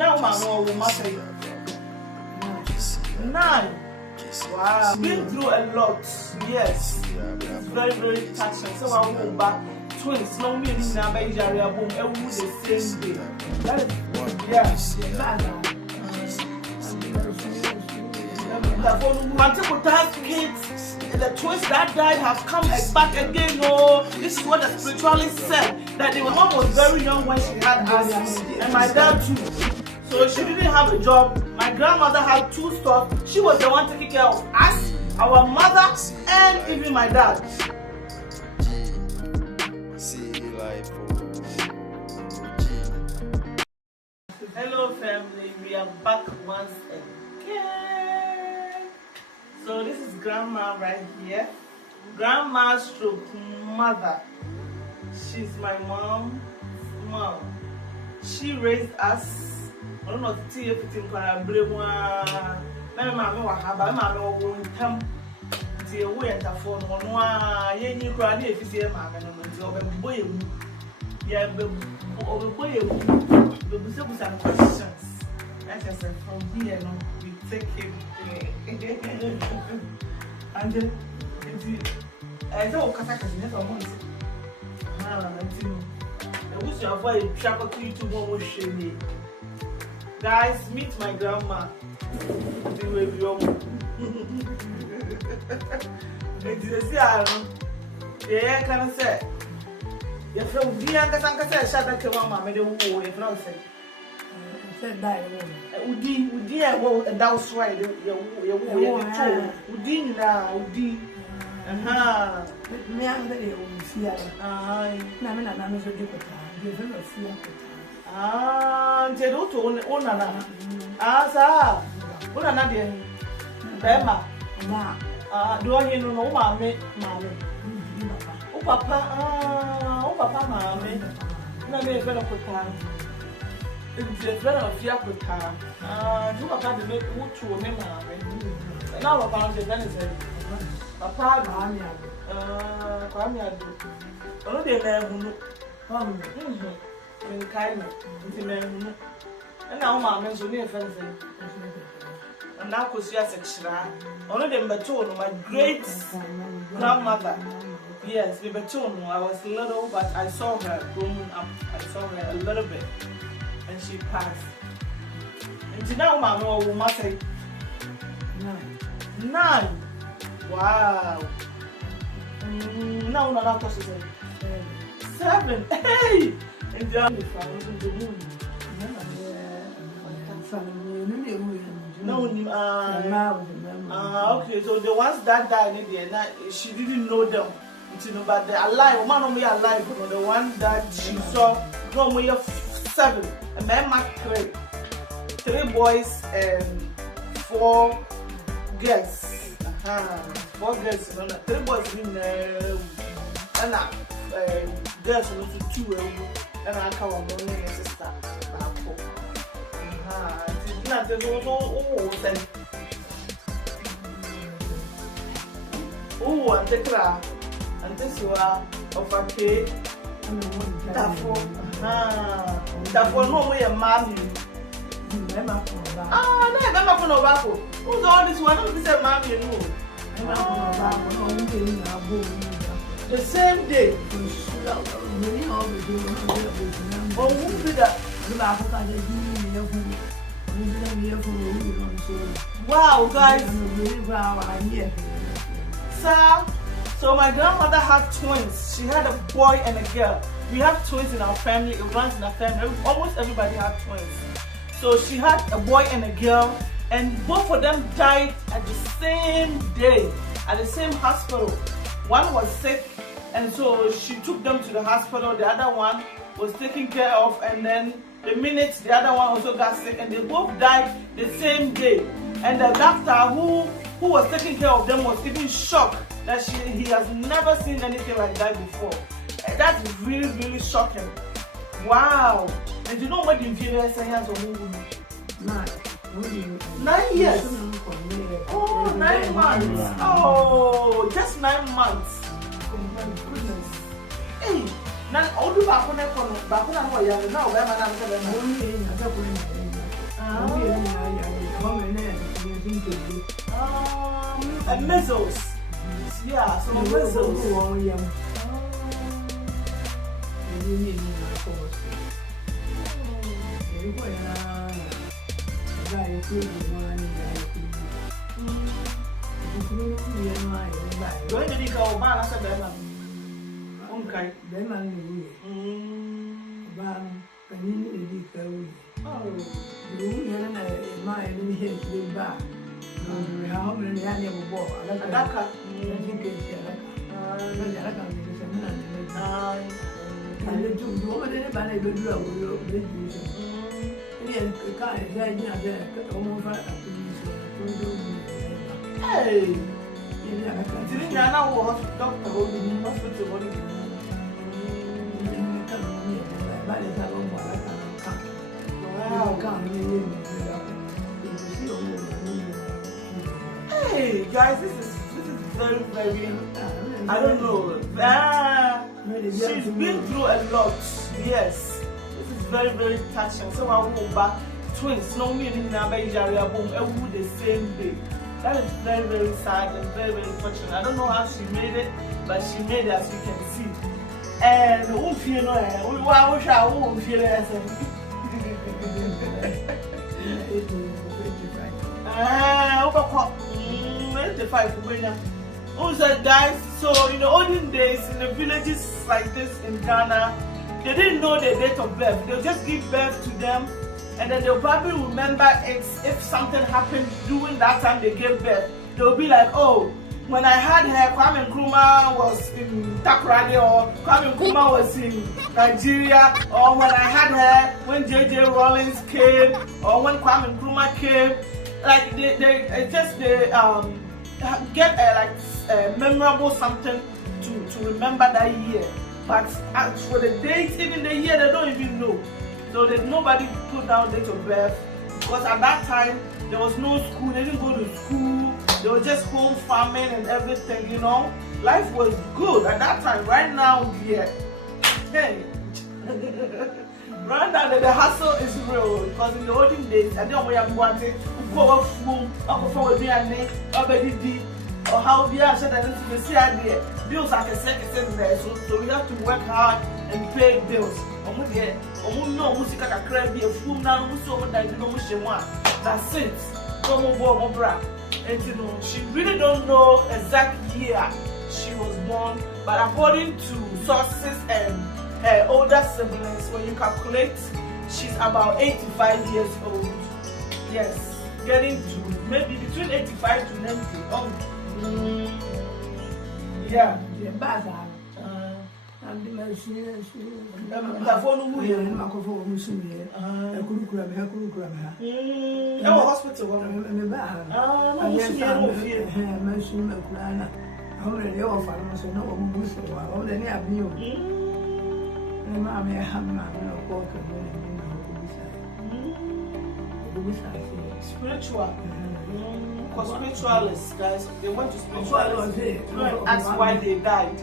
now man will matter. 9. Wow. Been through a lot. Yes. It's very, very touching. So I will go back. Twins, no me in GCAbrabo, every the same day. That is, Multiple kids, the twins that died have come back again. Oh, this is what the spiritualist said, that the mom was very young when she had us, and my dad too. So she didn't have a job. My grandmother had 2 stores. She was the one taking care of us, our mother, and even my dad. Hello family, we are back once again. So this is grandma right here. Grandma stroke mother. She's my mom. She raised us. I don't know to tell you if it's in GCAbrabo. My mama was having my own temp. The way at the phone, one, you cry if you see a man and boy. Yeah, but boy, we will some questions. As I said, from here, no, we take him. And then, I don't catch us never once. I wish you avoid travel to you to one shame. Guys, meet my grandma. Yeah, can I say? You're from Vienna, shut up, Mama, made a war if not say. Udi, and that was right. Udi now, Udi. Aha. Me, I'm very old. Do I hear no mammy? Oh, papa, mammy. No, me a friend of Papa. It's a friend of Yakota. Do Papa to make wood to a mammy. And now about the venison. Papa, mammy. Oh, they never in kindness, and now mamma is only a fancy. And now, because yes, extra. Only the baton, my great grandmother. Yes, the baton. I was little, but I saw her growing up. I saw her a little bit, and she passed. And now, Mama will matter 9. Wow. No, not that 7. Hey! And the moon. No, okay, so the ones that died, she didn't know them. But they are alive, one of me alive, but the one that she saw, no, we have 7. And then my 3 boys and 4 girls. 4 girls, 3 boys in and girls went to 2 and I come on my sister. Oh, and the crab, and this you are of a cake. That for no way a mammy. Never for no baffle. Who's all this one? Who said mammy? The same day. Oh, who did that? Wow, guys. Sir, so my grandmother had twins. She had a boy and a girl. We have twins in our family. It runs in our family. Almost everybody had twins. So she had a boy and a girl, and both of them died at the same day, at the same hospital. One was sick, and so she took them to the hospital. The other one was taken care of, and then the minute the other one also got sick, and they both died the same day. And the doctor who was taking care of them was even shocked that he has never seen anything like that before. And that's really, really shocking. Wow. And you know what the inferior science of movie? 9 years. Oh, 9 months. Oh, just 9 months. Oh my goodness. Hey, now all the back on the back on the now where my And measles. Yeah, so measles. When did he go? Man, I said that. Okay. Then I knew it. And you knew it. Oh, you and I, my head back. How many animal bought? I got a and the two women in the banner will do it. Yes, the car is there, almost like hey, didn't I know what doctor will be hospital? Hey guys, this is very I don't know. She's been through a lot. Yes, this is very touching. So I will back twins. No meaning now by GCAbrabo the same day. That is very sad and very touching. I don't know how she made it, but she made it, as you can see. And we feel no, we wish I won't feel it. Guys, so in the olden days, in the villages like this in Ghana, they didn't know the date of birth. They'll just give birth to them, and then they'll probably remember it if something happened during that time they gave birth. They'll be like, oh, when I had her, Kwame Nkrumah was in Takoradi, or Kwame Nkrumah was in Nigeria, or when I had her, when J.J. Rollins came, or when Kwame Nkrumah came. Like they get memorable something to remember that year. But as for the date, even the year, they don't even know. So nobody put down date of birth, because at that time there was no school. They didn't go to school. They were just home farming and everything. You know, life was good at that time. Right now, yeah, hey. Right now, the hustle is real, because in the olden days, I don't know what to go home, or how we are said that we see idea. Bills are the second there, so we have to work hard and pay bills. That's it. And you know, she really don't know exact year she was born, but according to sources and her older siblings, when you calculate, she's about 85 years old. Yes, getting to maybe between 85 to 90. Yeah. And the machine, spiritual. Because spiritualists, guys, they went to spiritualists. That's why they died.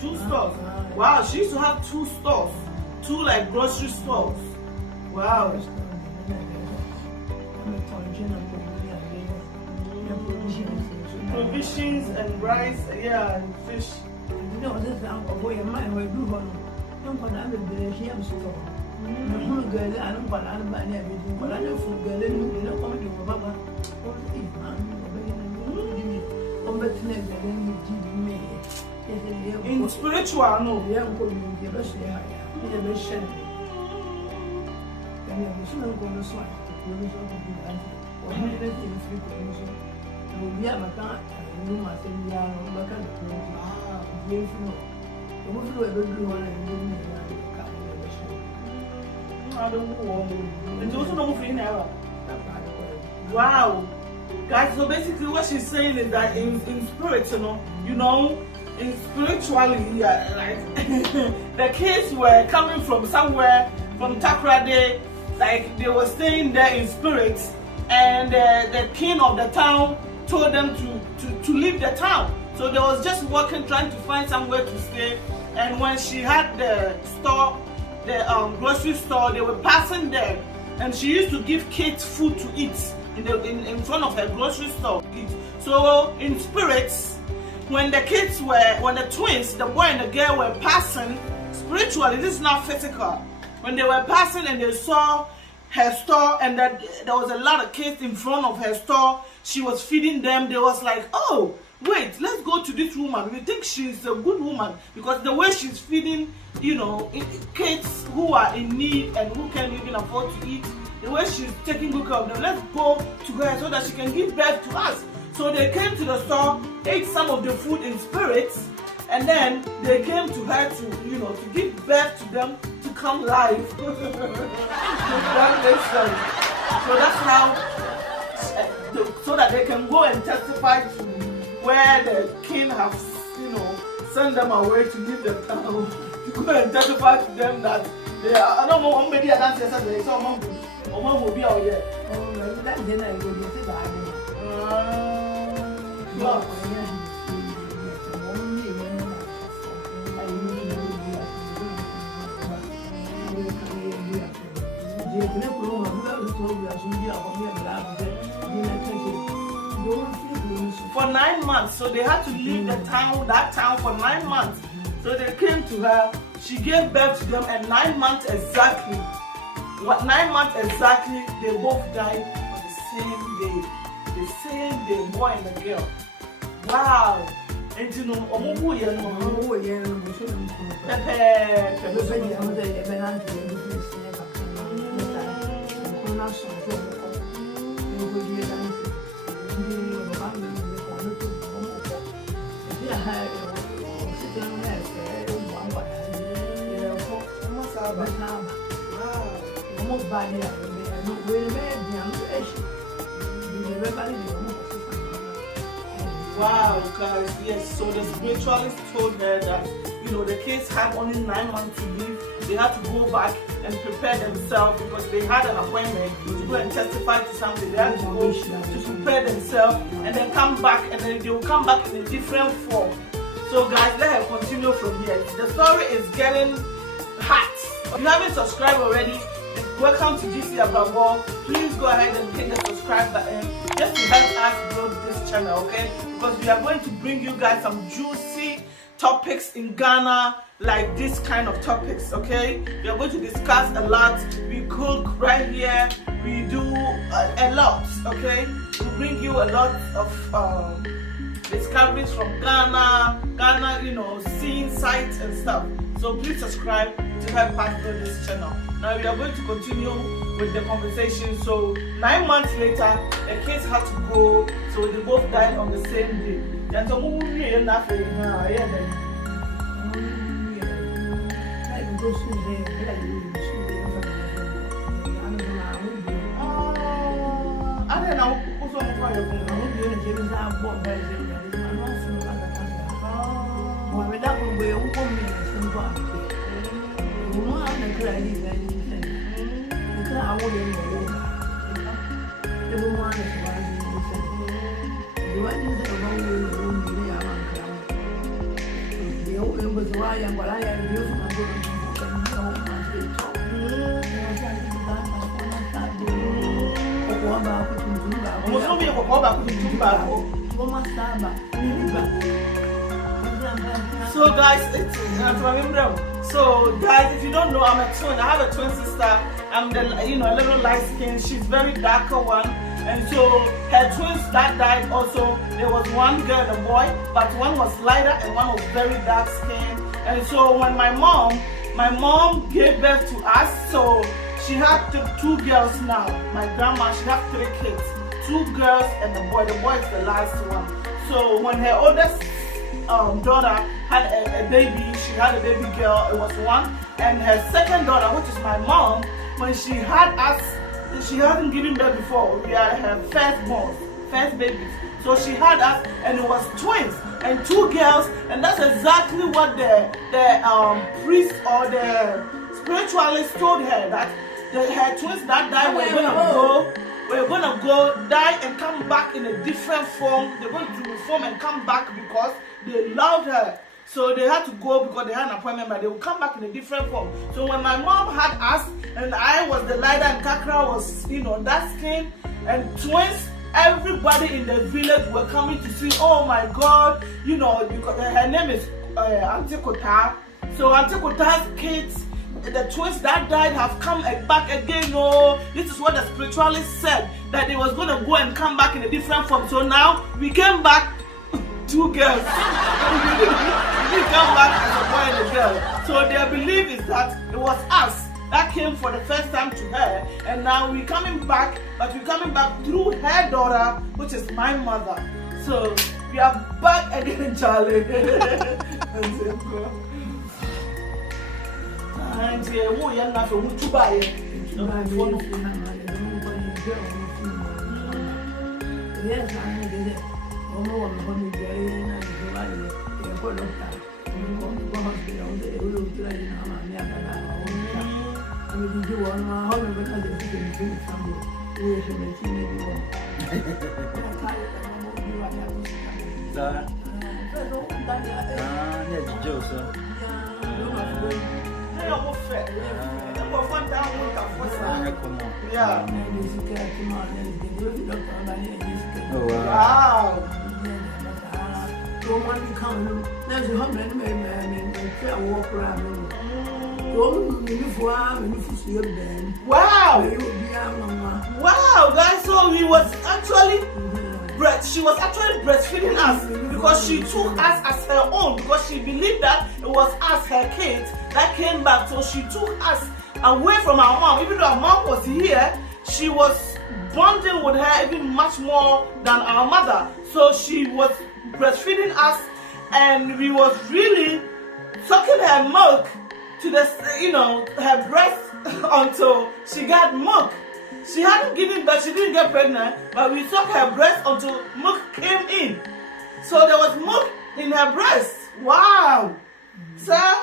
Two stores. Wow, she used to have 2 stores, 2 like grocery stores. Wow. Provisions and rice, yeah, and fish. You know, this is a boy of mine who do one. Don't put on the Belgium store. I don't put on everything, but I don't forget it. You don't come to Baba. In spiritual, no. Wow. Guys, so basically what she's saying is that in spirit, in spiritually, like the kids were coming from somewhere, from Takrade, like they were staying there in spirit, and the king of the town told them to leave the town. So they was just walking, trying to find somewhere to stay. And when she had the store, the grocery store, they were passing there, and she used to give kids food to eat in front of her grocery store. So in spirits, when the twins, the boy and the girl were passing, spiritually, this is not physical. When they were passing and they saw her store and that there was a lot of kids in front of her store, she was feeding them. They was like, oh, wait, let's go to this woman. We think she's a good woman because the way she's feeding, kids who are in need and who can't even afford to eat, the way she's taking good care of them, let's go to her so that she can give birth to us. So they came to the store, ate some of the food in spirits, and then they came to her to give birth to them to come live. That makes sense. So that's how, so that they can go and testify to where the king has, sent them away to leave the town, to go and testify to them that they are. I don't know how many are they so Oman will be out here. For 9 months, so they had to leave that town for 9 months. So they came to her, she gave birth to them, and 9 months exactly. 9 months exactly, they both died on the same day. The same day, boy and the girl. Wow. And wow, guys, yes. So the spiritualist told her that the kids had only 9 months to live. They had to go back and prepare themselves because they had an appointment to go and testify to something. They had to go to prepare themselves and then come back, and then they will come back in a different form. So guys, let her continue from here. The story is getting hot. If you haven't subscribed already, welcome to GCAbrabo. Please go ahead and hit the subscribe button just to help us grow this channel, okay? Because we are going to bring you guys some juicy topics in Ghana, like this kind of topics, okay? We are going to discuss a lot. We cook right here. We do a lot, okay? We bring you a lot of discoveries from Ghana, seeing sights and stuff. So please subscribe to help us grow this channel. Now we are going to continue with the conversation. So 9 months later, the kids had to go, so they both died on the same day. So guys, if you don't know, I'm a twin. I have a twin sister. I'm the a little light skin. She's very darker one. And so her twins that died also, there was one girl and a boy, but one was lighter and one was very dark skinned. And so when my mom gave birth to us, so she had two girls now. My grandma, she had 3 kids, 2 girls and a boy. The boy is the last one. So when her oldest daughter had a baby, she had a baby girl, it was 1. And her second daughter, which is my mom, when she had us, she hadn't given birth before. We are her first babies. So she had us, and it was twins and 2 girls, and that's exactly what the priest or the spiritualist told her, that her twins that died were gonna go die and come back in a different form. They're going to reform and come back because they loved her. So they had to go because they had an appointment, but they would come back in a different form. So when my mom had us, and I was the lighter, and Kakra was, dark skin and twins, everybody in the village were coming to see. Oh my God, because her name is Auntie Kota. So Auntie Kota's kids, the twins that died, have come back again. Oh, this is what the spiritualist said, that they was going to go and come back in a different form. So now we came back 2 girls. We come back as a boy and a girl. So their belief is that it was us that came for the first time to her, and now we're coming back, but we're coming back through her daughter, which is my mother. So we are back again, Charlie. Wow. Wow, guys, so she was actually breastfeeding us because she took us as her own, because she believed that it was us, her kids, that came back. So she took us away from our mom. Even though our mom was here, she was bonding with her even much more than our mother. So she was breastfeeding us, and we was really sucking her milk to the, her breast until she got milk. She hadn't given birth, she didn't get pregnant, but we sucked her breast until milk came in. So there was milk in her breast. Wow. Sir?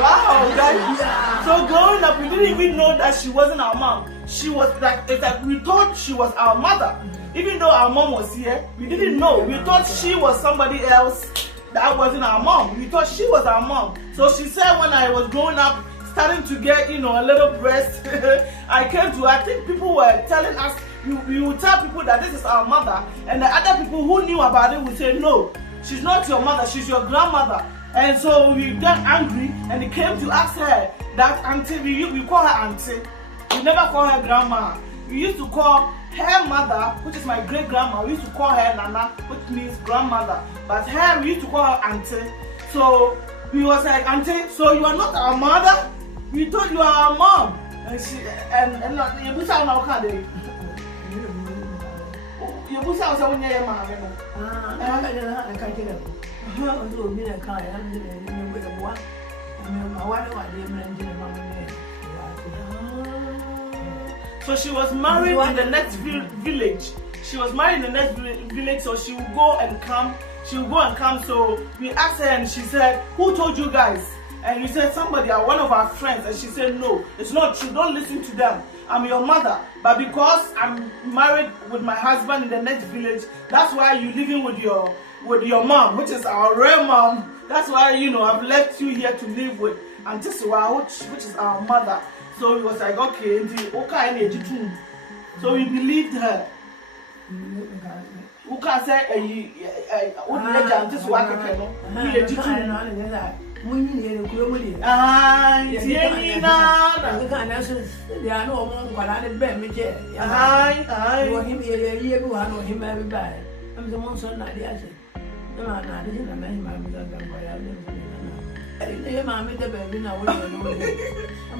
Wow, guys. So growing up, we didn't even know that she wasn't our mom. She was it's like we thought she was our mother. Even though our mom was here, we didn't know. We thought she was somebody else that wasn't our mom. We thought she was our mom. So she said when I was growing up, starting to get, a little breast, I think people were telling us, we would tell people that this is our mother, and the other people who knew about it would say, no, she's not your mother, she's your grandmother. And so we got angry, and it came to ask her that auntie, we call her auntie. We never call her grandma. We used to call her mother, which is my great grandma, we used to call her Nana, which means grandmother. But her, we used to call her auntie. So we was like, auntie, so you are not our mother? We thought you are our mom. And she you sound now can they? You sound so when you're mom. I can't get it. So she was married in the next village. She was married in the next village, so she would go and come. She would go and come. So we asked her, and she said, "Who told you guys?" And we said, "Somebody, one of our friends." And she said, "No, it's not true. Don't listen to them. I'm your mother. But because I'm married with my husband in the next village, that's why you're living with your with your mom, which is our real mom. That's why, you know, I've left you here to live with Auntie Suwa, which is our mother. So he was like, okay, so we believed her. Who can say Auntie Suwa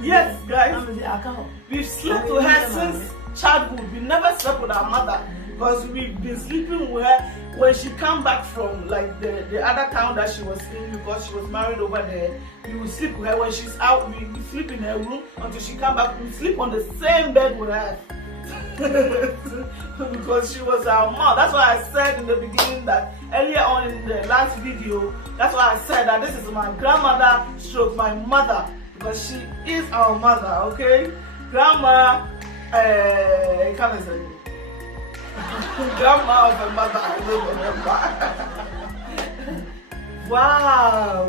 yes, guys, we've slept with her since childhood. We never slept with our mother because we've been sleeping with her when she come back from like the other town that she was in, because she was married over there. We would sleep with her when she's out. We sleep in her room until she come back. We sleep on the same bed with her. Because she was our mom. That's why I said in the beginning that earlier on in the last video, that's why I said that this is my grandmother stroke my mother, because she is our mother, okay? Grandma, come and say grandma of a mother, I don't remember. Wow.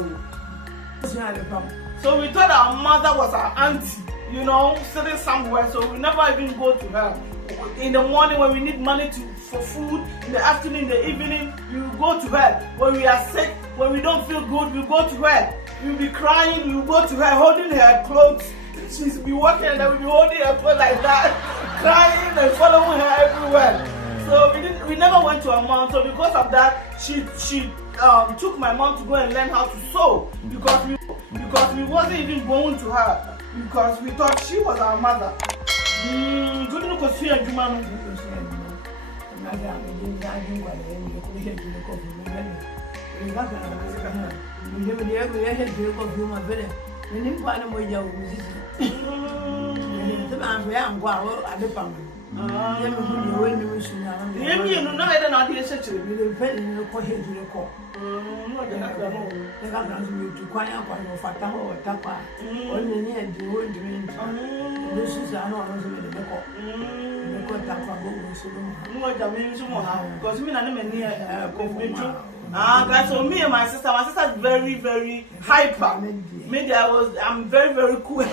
So we thought our mother was our auntie, you know, sitting somewhere, so we never even go to her. In the morning when we need money for food, in the afternoon, in the evening, we will go to her. When we are sick, when we don't feel good, we go to her. We will be crying, we will go to her, holding her clothes. She's be walking and then we'll be holding her clothes like that, crying and following her everywhere. So we never went to her mom. So because of that, she took my mom to go and learn how to sew, because we wasn't even going to her, because we thought she was our mother. Good look at you, Jumano. Guys, so me and my sister is very, very hyper. Maybe I'm very, very cool.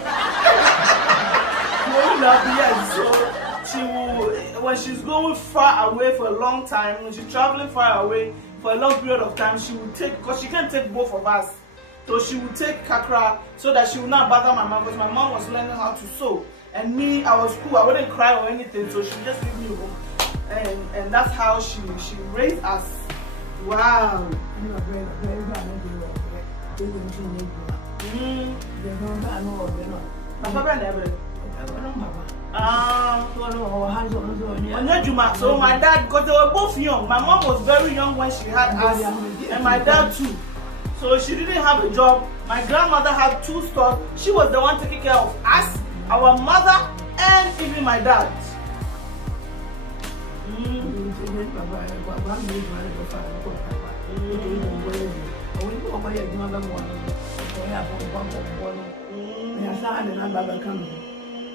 Yes, so she will, when she's going far away for a long time, when she's traveling far away for a long period of time, she will take, because she can't take both of us, so she will take Kakra so that she will not bother my mom, because my mom was learning how to sew, and me, I was cool, I wouldn't cry or anything, so she just leave me alone, and that's how she raised us. Wow. So my dad, because they were both young, my mom was very young when she had us, and my dad too. So she didn't have a job. My grandmother had 2 stores. She was the one taking care of us, our mother, and even my dad.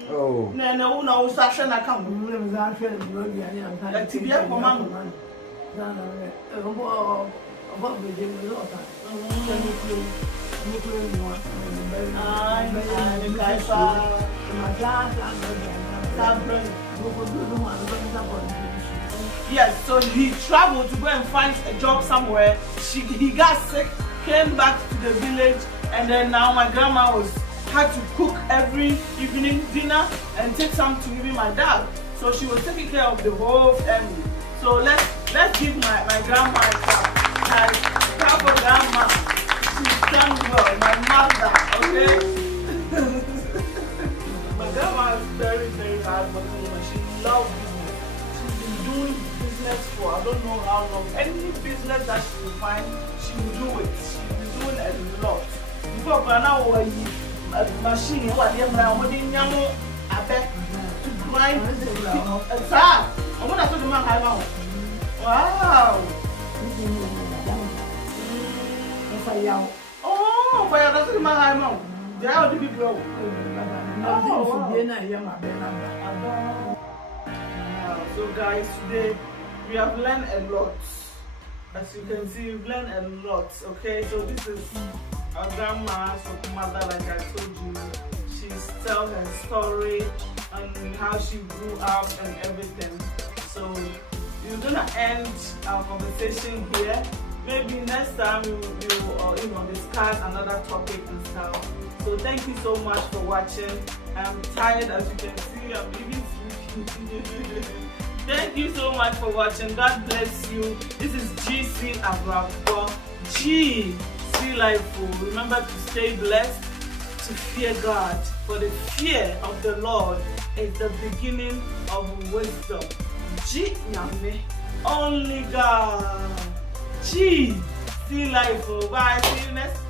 Oh. No, Sasha, I come. Yes, so he traveled to go and find a job somewhere. He got sick, came back to the village, and then now my grandma had to cook every evening dinner and take some to even my dad. So she was taking care of the whole family. So let's give my grandma a clap. Clap for grandma. She's done well. My mother, okay? My grandma is very, very hard working woman. She loves business. She's been doing business for I don't know how long. Any business that she will find, she will do it. She's been doing a lot. Before now machine what they are gyenyame abe to grind wow. Oh, but that's my high mount. They are the big road. So guys, today we have learned a lot. As you can see, you've learned a lot. Okay, so this is our grandma's mother, like I told you. She's telling her story and how she grew up and everything. So we're gonna end our conversation here. Maybe next time we will discuss another topic and stuff. So thank you so much for watching. I'm tired, as you can see. I'm even sleepy. Thank you so much for watching. God bless you. This is GCAbrabo. G, see life. Remember to stay blessed, to fear God. For the fear of the Lord is the beginning of wisdom. Gyenyame, only God. G, see life. Bye. See you next time.